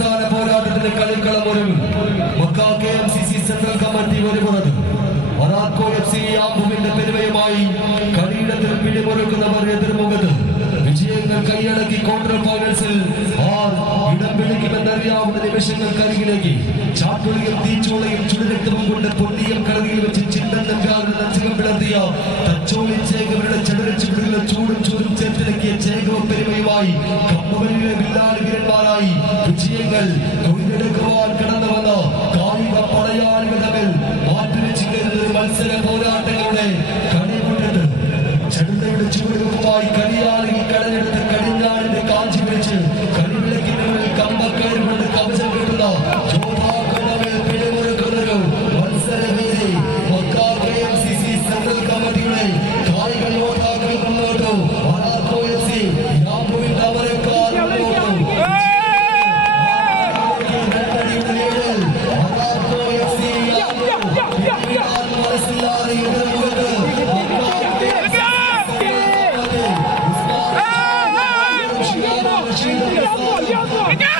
അവസാന പോരാട്ടത്തിന് കളിക്കളം ഒരുങ്ങി മക്ക കെ സെൻട്രൽ കമ്മിറ്റി ഒരു പുറത്ത് മൊറാക്കോ എഫ് സി ആംബുവിന്റെ പെരുമയുമായി കളിയിടത്തിൽ പിടിമുറുക്കുന്നവർ എതിർമുഖത്ത് വിജയങ്ങൾ കൈയടക്കി ക്വാർട്ടർ ഫൈനൽസിൽ ആർ ഇടം പിടിക്കുമെന്നറിയാവുന്ന നിമിഷങ്ങൾക്കരികിലേക്ക് ചാട്ടുളിയും തീച്ചോളയും ചുടുരക്തവും കൊണ്ട് പൊട്ടിയും കളരിയിൽ വെച്ച് ചിന്തം നൽകാതെ നച്ചകം പിളർത്തിയ തച്ചോളി ചേകവരുടെ ചടുരച്ചുടുകളുടെ ചൂടും ചൂടും ചേർത്തിലക്കിയ ചേകവ പെരുമയുമായി കമ്പവലിയിലെ വില്ലാളി വീരന്മാരായി വിജയങ്ങൾ കൊയ്തെടുക്കുവാൻ കടന്നു വന്ന. 压要压，我。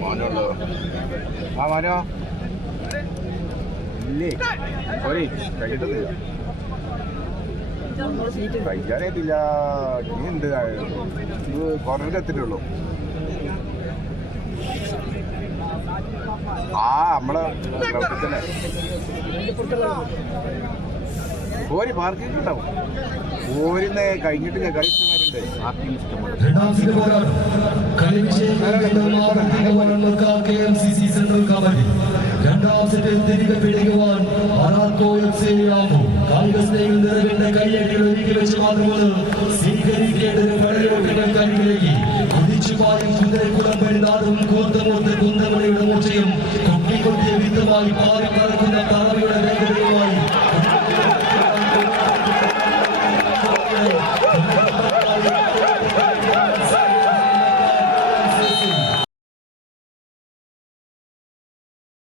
മോനുണ്ടോ ആ മോനോ? ഇല്ലേ? സോറി കഴിച്ചിട്ടില്ല കഴിക്കാനായിട്ടില്ല. ഇനി ഉണ്ട്. ഇത് കുറഞ്ഞിട്ട് എത്തിയിട്ടുള്ളൂ. ആ നമ്മളെ തന്നെ ഓരി പാർക്കിംഗ് ഉണ്ടാവും. ഓരിന്ന് കഴിഞ്ഞിട്ട് ഞാൻ കളിച്ചുമാരുണ്ട് പാർക്കിംഗ് ഇഷ്ടംപോലെ രണ്ടാം സെറ്റിൽ തിരികെ പിടിക്കുവാൻ അറാക്കോ എഫ് സി ആമ്പു കായിക സ്നേഹികൾ നിറവിന്റെ കൈയടികൾ വെച്ച് മാത്രമാണ് സ്വീകരിക്കേണ്ടത് പടയോട്ടങ്ങൾ കരികിലേക്ക് കുതിച്ചുപായും കുതിരക്കുളം പരിനാടും കൂത്തമൂത്ത് കുന്തമണിയുടെ മൂർച്ചയും കൊട്ടിക്കൊട്ടിയ വിത്തമായി പാറി